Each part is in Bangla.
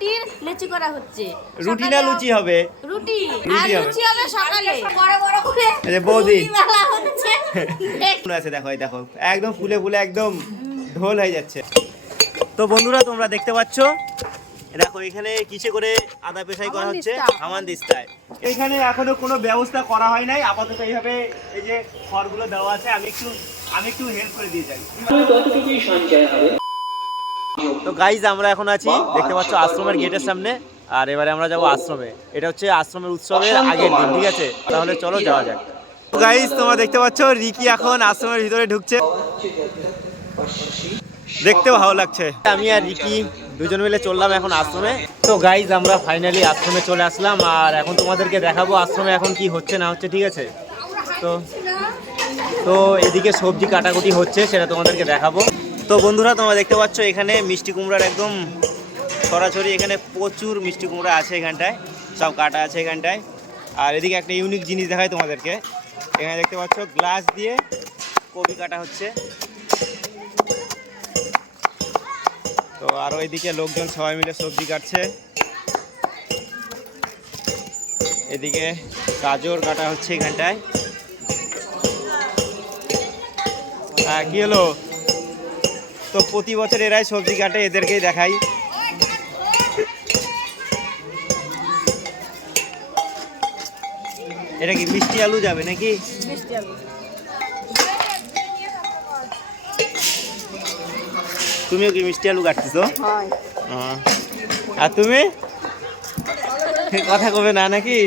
রুটির লুচি করা হচ্ছে। রুটি না লুচি হবে? রুটি। আর লুচি হবে। সকালে। বড় বড় করে এই যে বৌদি। রুটি হচ্ছে। দেখ, আছে দেখো দেখো একদম ফুলে ফুলে একদম ঢোল হয়ে যাচ্ছে। তো বন্ধুরা তোমরা দেখতে পাচ্ছ দেখো এখানে কিসে করে আদা পেশাই করা হচ্ছে। হামান দিস্তায়। এখানে এখনও কোনো ব্যবস্থা করা হয় নাই। আপাতত এইভাবে এই যে খড়গুলো দেওয়া আছে আমি একটু আমি একটু হেল্প করে দিয়ে যাই। ততটুকুই সঞ্চয় হবে? তো গাইজ আমরা এখন আছি দেখতে পাচ্ছ আশ্রমের গেটের সামনে আর এবারে আমরা যাব আশ্রমে। এটা হচ্ছে আশ্রমের উৎসবের আগের দিন ঠিক আছে? তাহলে চলো যাওয়া যাক। তো গাইজ তোমরা দেখতে পাচ্ছ রিকি এখন আশ্রমের ভিতরে ঢুকছে। দেখতেও ভালো লাগছে। আমি আর রিকি দুজন মিলে চললাম এখন আশ্রমে। তো গাইজ আমরা ফাইনালি আশ্রমে চলে আসলাম আর এখন তোমাদেরকে দেখাবো আশ্রমে এখন কি হচ্ছে না হচ্ছে ঠিক আছে? তো তো এদিকে সবজি কাটাকুটি হচ্ছে সেটা তোমাদেরকে দেখাবো। তো বন্ধুরা, তোমরা দেখতে পাচ্ছ এখানে মিষ্টি কুমড়ার একদম সরাসরি এখানে প্রচুর মিষ্টি কুমড়া আছে এখানটায়। সব কাটা আছে এখানটায়। আর এদিকে একটা ইউনিক জিনিস দেখায় তোমাদেরকে। এখানে দেখতে পাচ্ছ গ্লাস দিয়ে কবি কাটা হচ্ছে। তো আর ওইদিকে লোকজন সবাই মিলে সবজি কাটছে। এদিকে গাজর কাটা হচ্ছে এখানটায়। হ্যাঁ কি হলো? তো প্রতি বছর এরাই সবজি কাটে এদেরকেই দেখাই। এটা কি মিষ্টি আলু যাবে নাকি? তুমিও কি মিষ্টি আলু কাটতেছো। আর তুমি? কথা কবে না নাকি?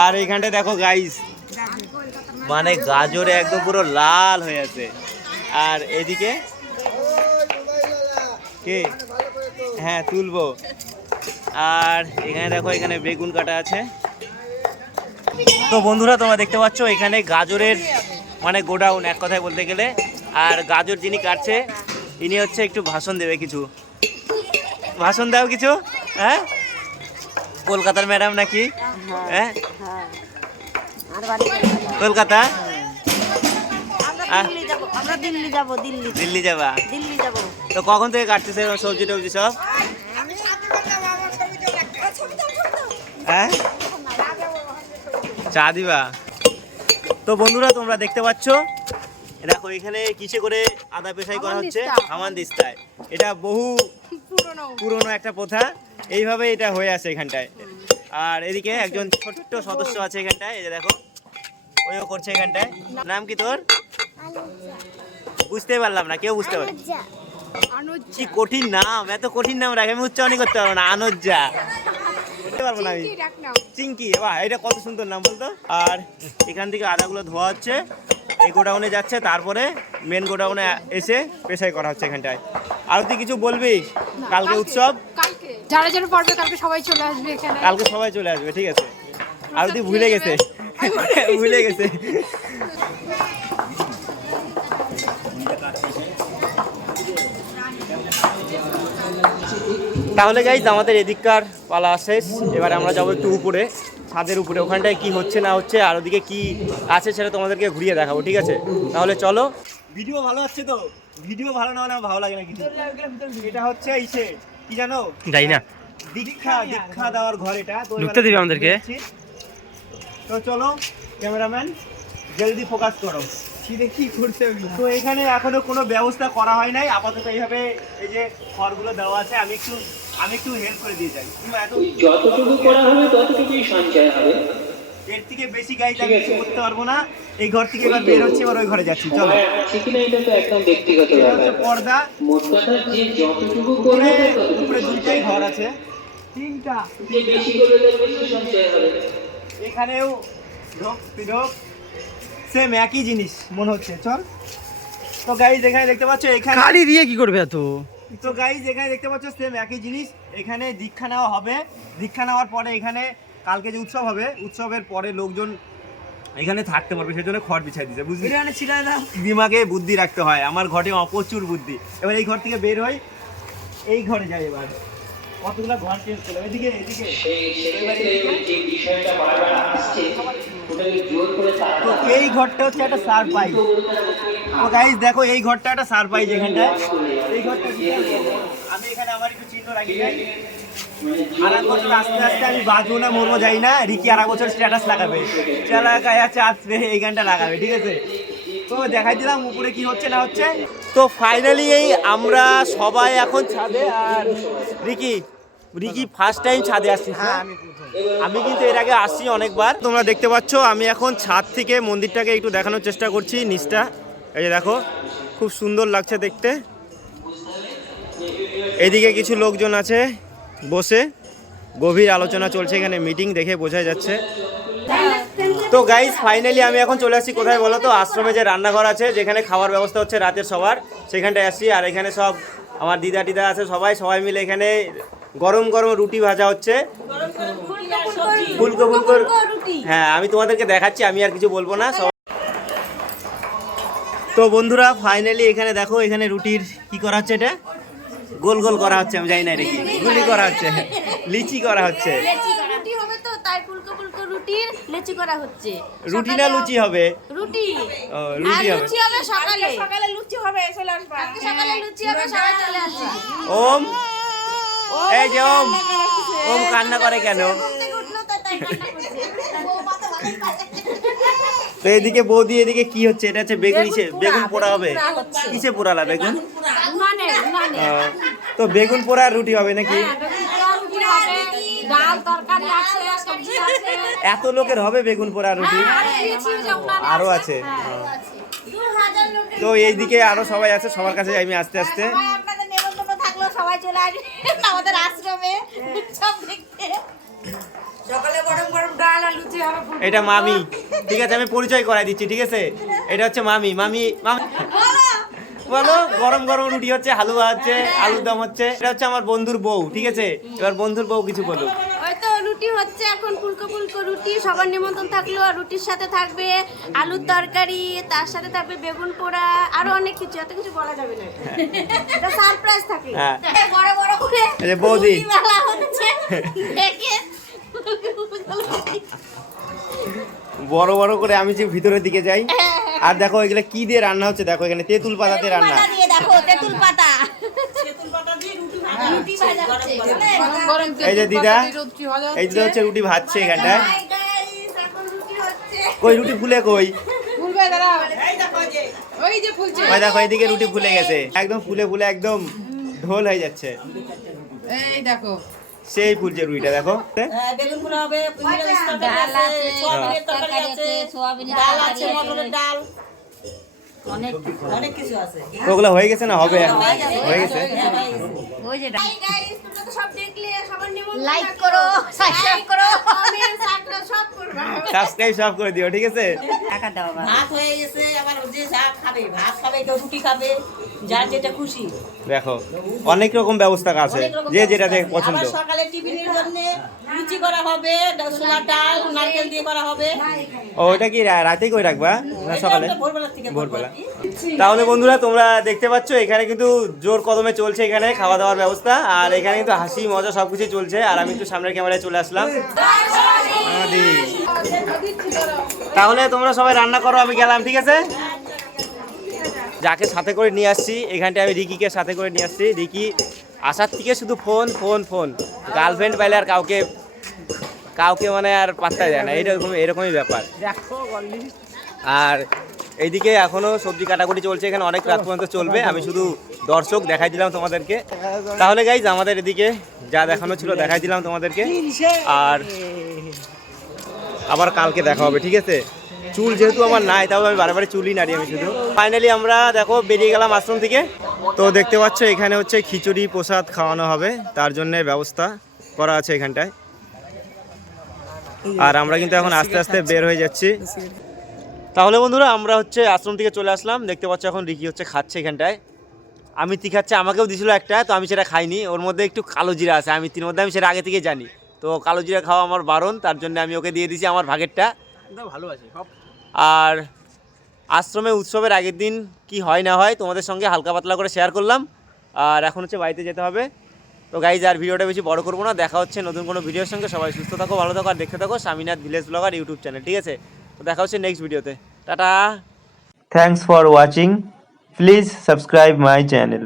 আর এইখানটা দেখো গাইস মানে গাজরে একদম পুরো লাল হয়ে আছে। আর এদিকে কে? হ্যাঁ তুলবো। আর এখানে দেখো এখানে বেগুন কাটা আছে। তো বন্ধুরা তোমরা দেখতে পাচ্ছ এখানে গাজরের মানে গোডাউন এক কথায় বলতে গেলে। আর গাজর যিনি কাটছে ইনি হচ্ছে একটু ভাষণ দেবে কিছু। ভাষণ দাও কিছু হ্যাঁ? কলকাতার ম্যাডাম নাকি? হ্যাঁ কলকাতা? দিল্লি যাব আমরা দিল্লি যাব দিল্লি। দিল্লি যাবা? দিল্লি যাব। তো কখন থেকে কাটতেছে সবজি টবজি সব? হ্যাঁ? চা দিবা? তো বন্ধুরা তোমরা দেখতে পাচ্ছ দেখো এখানে কিসে করে আদা পেশাই করা হচ্ছে? হামান দিস্তায় এটা বহু পুরনো একটা প্রথা। এইভাবে এটা হয়ে আছে এখানটায়। আর এদিকে একজন ছোট্ট সদস্য আছে এখানটায় এই যে দেখো। ওইও করছে এখানটায়। নাম কি তোর? বুঝতে পারলাম না কেউ বুঝতে কি কঠিন নাম এত কঠিন নাম রাখে আমি উচ্চারণই করতে পারব না আনোজ্জা। বুঝতে পারব না আমি। চিঙ্কি বাহ এটা কত সুন্দর নাম বলতো? আর এখান থেকে আদাগুলো ধোয়া হচ্ছে এই গোডাউনে যাচ্ছে তারপরে মেন গোডাউনে এসে পেশাই করা হচ্ছে এখানটায়। আর তুই কিছু বলবি? কালকে উৎসব? কালকে। যারা যারা পারবে কালকে সবাই চলে আসবে এখানে। কালকে সবাই চলে আসবে ঠিক আছে। আর তুই ভুলে গেছে ভুলে গেছে। তাহলে গাইজ আমাদের এদিককার পালা শেষ। এবার আমরা যাব একটু উপরে ছাদের উপরে। ওখানটায় কি হচ্ছে না হচ্ছে আর ওদিকে কি আছে সেটা তোমাদেরকে ঘুরিয়ে দেখাবো ঠিক আছে? তাহলে চলো। ভিডিও ভালো আছে তো? ভিডিও ভালো না হলে আমার ভালো লাগে না কিছু। এটা হচ্ছে এই ইসে কি জানো? যাই না। দীক্ষা দীক্ষা দেওয়ার ঘর এটা। ঢুকতে দিবে আমাদেরকে? তো চলো ক্যামেরাম্যান জলদি ফোকাস করো। কি দেখি করতে তো এখানে এখনও কোনো ব্যবস্থা করা হয় নাই। আপাতত এইভাবে এই যে খড়গুলো দেওয়া আছে আমি একটু আমি একটু হেল্প করে দিয়ে যাই। তুমি এত ওই যতটুকু করা হবে ততটুকুই সঞ্চয় হবে। এর থেকে বেশি গাইজ আমি কিছু করতে পারব না। এই ঘর থেকে এবার বের হচ্ছে এবার ওই ঘরে যাচ্ছি। চলো। ঠিক না এটা তো একদম ব্যক্তিগত ব্যাপার। হচ্ছে পর্দা। মোট কথা যে যতটুকু উপরে করবে উপরে দুইটাই ঘর আছে। তিনটা। যে বেশি করবে তার বেশি সঞ্চয় হবে। এখানেও ঢোক তুই ঢোক সেম একই জিনিস মনে হচ্ছে চল। তো গাইজ এখানে দেখতে পাচ্ছ এখানে কালি দিয়ে কি করবে এত? তো গাইজ এখানে দেখতে পাচ্ছ সেম একই জিনিস। এখানে দীক্ষা নেওয়া হবে। দীক্ষা নেওয়ার পরে এখানে কালকে যে উৎসব হবে উৎসবের পরে লোকজন এখানে থাকতে পারবে সেজন্য খড় বিছাই দিছে বুঝলি? দিমাগে বুদ্ধি রাখতে হয় আমার ঘরে অপ্রচুর বুদ্ধি। এবার এই ঘর থেকে বের হই এই ঘরে যাই এবার। কতগুলো ঘর চেঞ্জ করলাম? এদিকে এদিকে। যে বিষয়টা বারবার আসছে তো এই ঘরটা হচ্ছে একটা সারপ্রাইজ তো গাইজ দেখো এই ঘরটা একটা সারপ্রাইজ এখানটায়। এই ঘরটা আমি এখানে আমার একটু চিহ্ন রাখি আর এক বছর আস্তে আস্তে আমি বাঁচবো না মরবো যাই না। রিকি আর এক বছর স্ট্যাটাস লাগাবে। চালা গায়া চাঁদবে এই গানটা লাগাবে ঠিক আছে? তো দেখাই দিলাম উপরে কি হচ্ছে না হচ্ছে। তো ফাইনালি এই আমরা সবাই এখন ছাদে আর রিকি রিকি ফার্স্ট টাইম ছাদে আসছিস না? আমি কিন্তু এর আগে আসছি অনেকবার। তোমরা দেখতে পাচ্ছ আমি এখন ছাদ থেকে মন্দিরটাকে একটু দেখানোর চেষ্টা করছি নিচটা। এই যে দেখো খুব সুন্দর লাগছে দেখতে। এদিকে কিছু লোকজন আছে বসে। গভীর আলোচনা চলছে এখানে মিটিং দেখে বোঝা যাচ্ছে। তো গাইজ ফাইনালি আমি এখন চলে আসছি কোথায় বলো তো? আশ্রমে যে রান্নাঘর আছে, যেখানে খাওয়ার ব্যবস্থা হচ্ছে রাতের সবার, সেখানটায় আসছি। আর এখানে সব আমার দিদা টিদা আছে সবাই সবাই মিলে এখানে গরম গরম রুটি ভাজা হচ্ছে। ফুলকো ফুলকো হ্যাঁ আমি তোমাদেরকে দেখাচ্ছি, আমি আর কিছু বলব না তো বন্ধুরা ফাইনালি এখানে দেখো, এখানে রুটির কি করা হচ্ছে এটা? গোল গোল করা হচ্ছে, আমি জানি না এটা কি। গুলি করা হচ্ছে। লিচি করা হচ্ছে। রুটির লেচি করা হচ্ছে। রুটি না লুচি হবে? রুটি। রুটি হবে। লুচি হবে সকালে। সকালে লুচি হবে চলে আসবা সকালে লুচি হবে সবাই চলে আসবে ওম। এই যে ওম। ওম কান্না করে কেন? তো তাই কান্না করছে। তো এদিকে বৌদি এদিকে কি হচ্ছে? এটা হচ্ছে বেগুন ইসে বেগুন পোড়া। হবে? কিসে পোড়ালা বেগুন? তো বেগুন পোড়া আর রুটি হবে নাকি? হবে ডাল তরকারি আছে সবজি আছে। এত লোকের হবে বেগুন পোড়া রুটি? আর দিয়েছি যে উনানে আরও আছে। লোকের তো এইদিকে আরও সবাই আছে সবার কাছে আমি আস্তে আস্তে। সবাই আপনাদের নেমন্তন্ন থাকল সবাই চলে আসবে আমাদের আশ্রমে উৎসব দেখতে। সকালে গরম গরম ডাল আর লুচি হবে এটা মামি। ঠিক আছে আমি পরিচয় করাই দিচ্ছি ঠিক আছে? এটা হচ্ছে মামি। মামি মামি। বলো? গরম গরম রুটি হচ্ছে হালুয়া হচ্ছে আলুর দম হচ্ছে এটা হচ্ছে আমার বন্ধুর বউ ঠিক আছে? এবার বন্ধুর বউ কিছু বলো। ওই তো রুটি হচ্ছে এখন ফুলকো ফুলকো রুটি সবার নিমন্ত্রণ থাকল আর রুটির সাথে থাকবে আলুর তরকারি তার সাথে থাকবে বেগুন পোড়া আরও অনেক কিছু এত কিছু বলা যাবে না। এটা সারপ্রাইজ থাকে। হ্যাঁ। বড় বড় করে এই বৌদি। রুটি হচ্ছে। দেখে। বড় বড় করে আমি যে ভিতরের দিকে যাই আর দেখো এগুলো কি দিয়ে রান্না হচ্ছে? দেখো এখানে তেঁতুল পাতাতে রান্না। পাতা দিয়ে দেখো তেঁতুল পাতা। এই যে দিদা এই যে হচ্ছে রুটি ভাজছে এখানটায়। Hi guys, এখন রুটি হচ্ছে। কই রুটি ফুলে কই? ফুলবে দাঁড়া। ওই যে ফুলছে। ওই দেখো এইদিকে রুটি ফুলে গেছে। একদম ফুলে ফুলে একদম ঢোল হয়ে যাচ্ছে। এই দেখো। সেই ফুল যে রুইটা দেখো। বেগুন পোড়া হবে আছে সোয়াবিনের তরকারি আছে ডাল আছে। মটরের ডাল অনেক অনেক কিছু আছে ওগুলো হয়ে গেছে না? হবে হয়ে গেছে। Hi guys, তোমরা তো সব দেখলে সবার নিমন্ত্রণ লাইক করো সাবস্ক্রাইব করো। সাবস্ক্রাইব সব করবা। সাবস্ক্রাইব সব করে দিও ঠিক আছে? ভাত হয়ে গেছে আবার যে যা খাবে ভাত খাবে কেউ রুটি খাবে যার যেটা খুশি। দেখো অনেক রকম ব্যবস্থা আছে যে যেটা দেখ পছন্দ। আবার সকালে টিফিনের জন্য লুচি করা হবে ছোলার ডাল নারকেল দিয়ে করা হবে। ও ওটা কি রাতেই করে রাখবা? না সকালে? ভোরবেলা থেকে। তাহলে বন্ধুরা তোমরা দেখতে পাচ্ছ এখানে কিন্তু জোর কদমে চলছে এখানে খাওয়া দাওয়ার ব্যবস্থা আর এখানে কিন্তু হাসি মজা সবকিছু চলছে আর আমি একটু সামনের ক্যামেরায় চলে আসলাম। তাহলে তোমরা সবাই রান্না করো আমি গেলাম ঠিক আছে? যাকে সাথে করে নিয়ে আসছি এখানটায় আমি রিকিকে সাথে করে নিয়ে আসছি। রিকি আসার থেকে শুধু ফোন ফোন ফোন। গার্লফ্রেন্ড পাইলে আর কাউকে কাউকে মানে আর পাত্তা দেয় না। এরকম এরকমই ব্যাপার। আর এইদিকে এখনও সবজি কাটাকুটি চলছে, এখানে অনেক রাত পর্যন্ত চলবে। আমি শুধু দর্শক দেখাই দিলাম তোমাদেরকে। তাহলে গাইজ আমাদের এদিকে যা দেখানো ছিল দেখাই দিলাম তোমাদেরকে। আর আবার কালকে দেখা হবে, ঠিক আছে? চুল যেহেতু আমার নাই, তাও আমি বারে বারে চুলই নাড়ি আমি শুধু। ফাইনালি আমরা দেখো বেরিয়ে গেলাম আশ্রম থেকে। তো দেখতে পাচ্ছ, এখানে হচ্ছে খিচুড়ি প্রসাদ খাওয়ানো হবে। তার জন্য ব্যবস্থা করা আছে এখানটায়। আর আমরা কিন্তু এখন আস্তে আস্তে বের হয়ে যাচ্ছি। তাহলে বন্ধুরা আমরা হচ্ছে আশ্রম থেকে চলে আসলাম। দেখতে পাচ্ছ এখন রিকি হচ্ছে খাচ্ছে এখানটায়। আমি তি খাচ্ছে আমাকেও দিছিল একটা তো আমি সেটা খাইনি। ওর মধ্যে একটু কালো জিরা আছে আমি তিন মধ্যে আমি সেটা আগে থেকে জানি। তো কালো জিরা খাওয়া আমার বারণ তার জন্য আমি ওকে দিয়ে দিছি আমার ভাগেরটা। ভালো আছে আর আশ্রমে উৎসবের আগের দিন কি হয় না হয় তোমাদের সঙ্গে হালকা পাতলা করে শেয়ার করলাম। আর এখন হচ্ছে বাড়িতে যেতে হবে। তো গাইজ আর ভিডিওটা বেশি বড় করব না। দেখা হচ্ছে নতুন কোনো ভিডিওর সঙ্গে। সবাই সুস্থ থাকো ভালো থাকো আর দেখতে থাকো Saminath village blogger YouTube channel ঠিক আছে? দেখা হচ্ছে নেক্সট ভিডিওতে tata. Thanks for watching please subscribe my channel